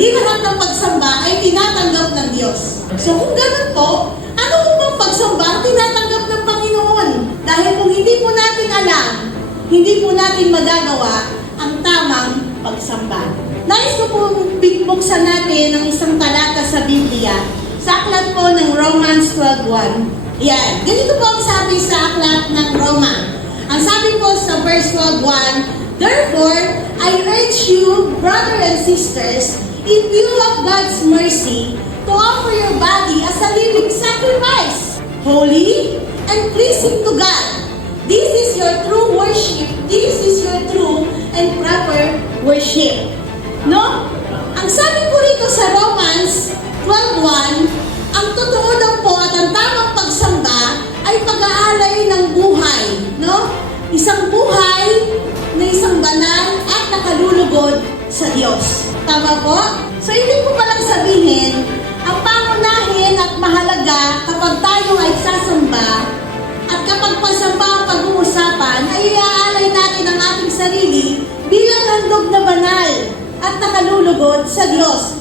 hindi lahat ng pagsamba ay tinatanggap ng Diyos. So kung ganun po, ano po bang pagsamba ang tinatanggap ng Panginoon? Dahil kung hindi po natin alam, hindi po natin magagawa ang tamang pagsamba. Nais ko po buksan natin ang isang talata sa Biblia, sa aklat po ng Romans 12:1. Yan, ganito po ang sabi sa aklat ng Roma. Ang sabi po sa verse 12:1, "Therefore, I urge you, brothers and sisters, in view of God's mercy, to offer your body as a living sacrifice, holy and pleasing to God. This is your true worship. This is your true and proper worship." No? Ang sabi po rito sa Romans 12:1, ang totoo daw po at ang tamang pagsamba ay pag-aalay ng buhay. No? Isang buhay na isang banal at nakalulugod sa Diyos. Tama po? So, hindi ko palang sabihin, ang pangunahin at mahalaga kapag tayo ay sasamba at kapag pasamba ang pag-uusapan, ay iaalay natin ang ating sarili bilang handog na banal at nakalulugod sa Diyos.